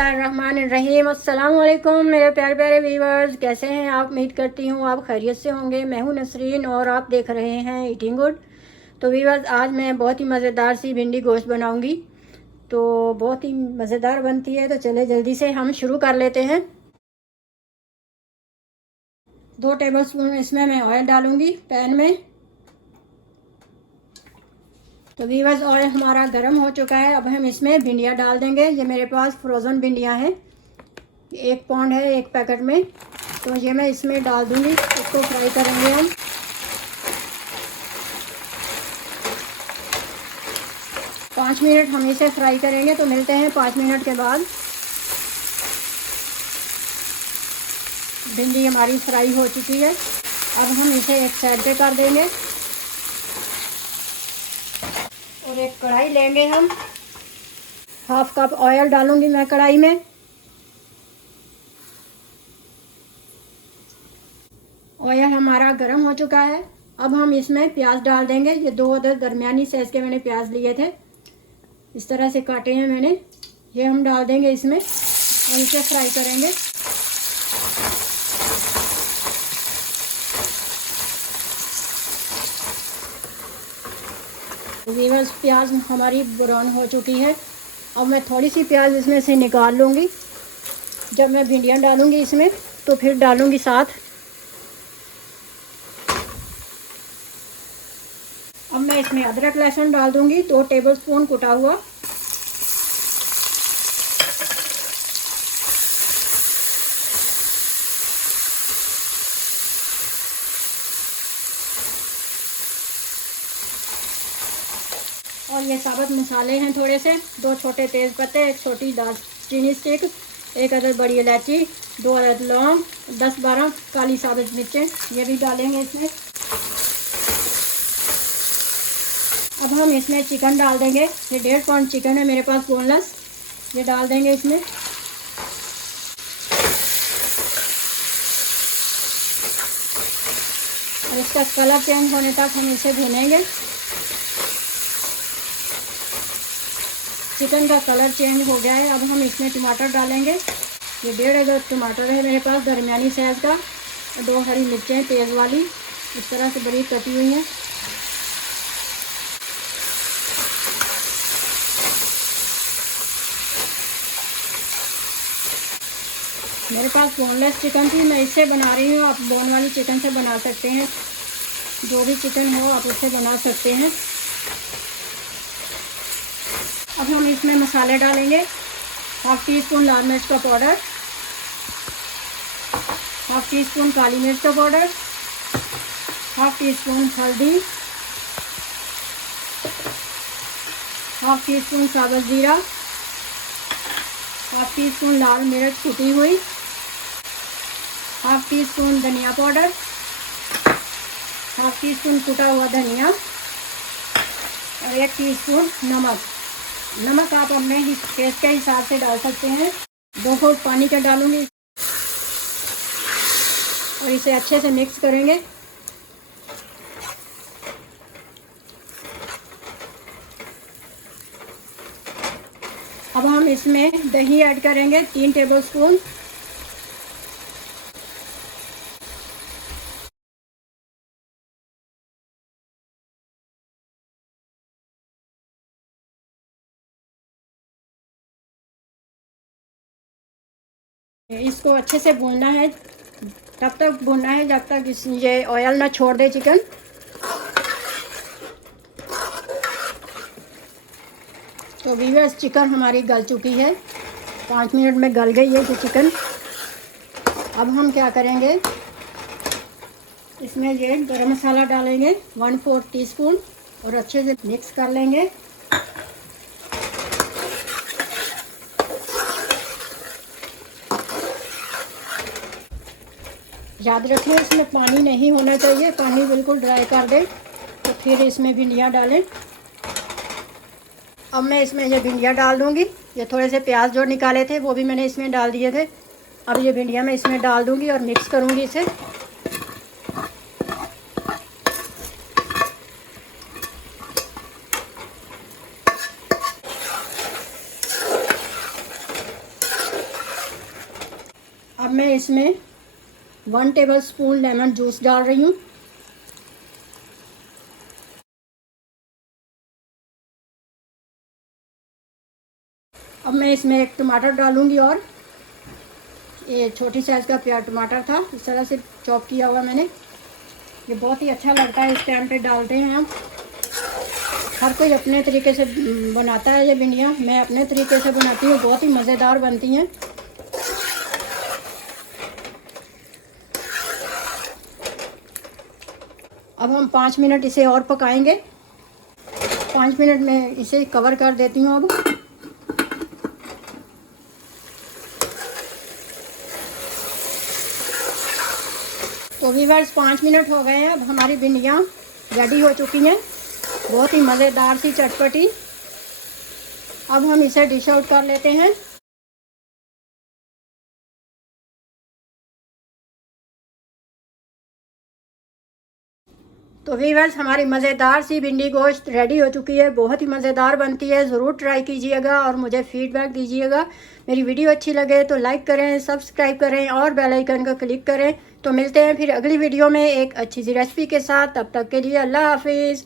बिस्मिल्लाहिर्रहमानिर्रहीम। अस्सलाम वालेकुम मेरे प्यारे प्यारे व्यूअर्स, कैसे हैं आप? उम्मीद करती हूँ आप खैरियत से होंगे। मैं हूँ नसरीन और आप देख रहे हैं ईटिंग गुड। तो व्यूअर्स, आज मैं बहुत ही मज़ेदार सी भिंडी गोश्त बनाऊँगी। तो बहुत ही मज़ेदार बनती है, तो चले जल्दी से हम शुरू कर लेते हैं। 2 टेबलस्पून इसमें मैं ऑयल डालूँगी पैन में। तो व्यूअर्स, ऑयल हमारा गर्म हो चुका है। अब हम इसमें भिंडियाँ डाल देंगे। ये मेरे पास फ्रोज़न भिंडियाँ हैं, 1 पाउंड है एक पैकेट में। तो ये मैं इसमें डाल दूँगी, इसको फ्राई करेंगे हम। पाँच मिनट हम इसे फ्राई करेंगे, तो मिलते हैं 5 मिनट के बाद। भिंडी हमारी फ्राई हो चुकी है। अब हम इसे एक साइड पे कर देंगे और एक कढ़ाई लेंगे हम। 1/2 कप ऑयल डालूंगी मैं कढ़ाई में। ऑयल हमारा गर्म हो चुका है। अब हम इसमें प्याज डाल देंगे। ये 2 अदद दरमियानी साइज़ के मैंने प्याज लिए थे, इस तरह से काटे हैं मैंने। ये हम डाल देंगे इसमें और इसे फ्राई करेंगे। व्यूअर्स, प्याज हमारी ब्राउन हो चुकी है। अब मैं थोड़ी सी प्याज इसमें से निकाल लूँगी। जब मैं भिंडियाँ डालूँगी इसमें तो फिर डालूँगी साथ। अब मैं इसमें अदरक लहसुन डाल दूँगी, 2 टेबलस्पून कुटा हुआ। और ये साबुत मसाले हैं थोड़े से, 2 छोटे तेज़ पत्ते, 1 छोटी दालचीनी स्टिक, 1 अदद बड़ी इलायची, 2 अदद लौंग, 10-12 काली साबुत मिर्चें, ये भी डालेंगे इसमें। अब हम इसमें चिकन डाल देंगे। ये 1.5 पाउंड चिकन है मेरे पास, बोनलेस। ये डाल देंगे इसमें। और इसका कलर चेंज होने तक हम इसे भूनेंगे। चिकन का कलर चेंज हो गया है। अब हम इसमें टमाटर डालेंगे। ये 1.5 अदद टमाटर है मेरे पास, दरमियानी साइज़ का। 2 हरी मिर्चें तेज़ वाली, इस तरह से बड़ी कटी हुई हैं। मेरे पास बोनलेस चिकन थी, मैं इससे बना रही हूँ। आप बोन वाली चिकन से बना सकते हैं, जो भी चिकन हो आप उससे बना सकते हैं। अब हम इसमें मसाले डालेंगे। 1/2 टीस्पून लाल मिर्च का पाउडर, 1/2 टीस्पून काली मिर्च का पाउडर, 1/2 टीस्पून हल्दी, 1/2 टीस्पून साबुत जीरा, 1/2 टीस्पून लाल मिर्च कुटी हुई, 1/2 टीस्पून धनिया पाउडर, 1/2 टीस्पून कुटा हुआ धनिया और 1 टीस्पून नमक। नमक आप अपने टेस्ट के हिसाब से डाल सकते हैं। 2 घूंट पानी का डालूंगी और इसे अच्छे से मिक्स करेंगे। अब हम इसमें दही ऐड करेंगे, 3 टेबलस्पून। इसको अच्छे से भूनना है, तब तक भूनना है जब तक ये ऑयल ना छोड़ दे चिकन। तो व्यूअर्स, चिकन हमारी गल चुकी है, 5 मिनट में गल गई है ये चिकन। अब हम क्या करेंगे, इसमें ये गरम मसाला डालेंगे 1/4 टीस्पून और अच्छे से मिक्स कर लेंगे। याद रखें, इसमें पानी नहीं होना चाहिए, पानी बिल्कुल ड्राई कर दें। तो फिर इसमें भिंडियाँ डालें। अब मैं इसमें ये भिंडियाँ डाल दूँगी। ये थोड़े से प्याज जो निकाले थे वो भी मैंने इसमें डाल दिए थे। अब ये भिंडियाँ मैं इसमें डाल दूँगी और मिक्स करूँगी इसे। अब मैं इसमें 1 टेबलस्पून लेमन जूस डाल रही हूँ। अब मैं इसमें एक टमाटर डालूंगी, और ये छोटी साइज़ का प्याज टमाटर था, इस तरह से चॉप किया हुआ मैंने। ये बहुत ही अच्छा लगता है, इस टाइम पे डालते हैं हम। हर कोई अपने तरीके से बनाता है ये भिंडियाँ, मैं अपने तरीके से बनाती हूँ, बहुत ही मज़ेदार बनती हैं। अब हम 5 मिनट इसे और पकाएंगे। 5 मिनट में इसे कवर कर देती हूँ अब। तो व्यूअर्स 5 मिनट हो गए हैं, अब हमारी भिंडियाँ रेडी हो चुकी हैं, बहुत ही मज़ेदार सी चटपटी। अब हम इसे डिश आउट कर लेते हैं। तो व्यूअर्स हमारी मज़ेदार सी भिंडी गोश्त रेडी हो चुकी है, बहुत ही मज़ेदार बनती है। ज़रूर ट्राई कीजिएगा और मुझे फीडबैक दीजिएगा। मेरी वीडियो अच्छी लगे तो लाइक करें, सब्सक्राइब करें और बेल आइकन को क्लिक करें। तो मिलते हैं फिर अगली वीडियो में एक अच्छी सी रेसिपी के साथ। तब तक के लिए अल्लाह हाफिज़।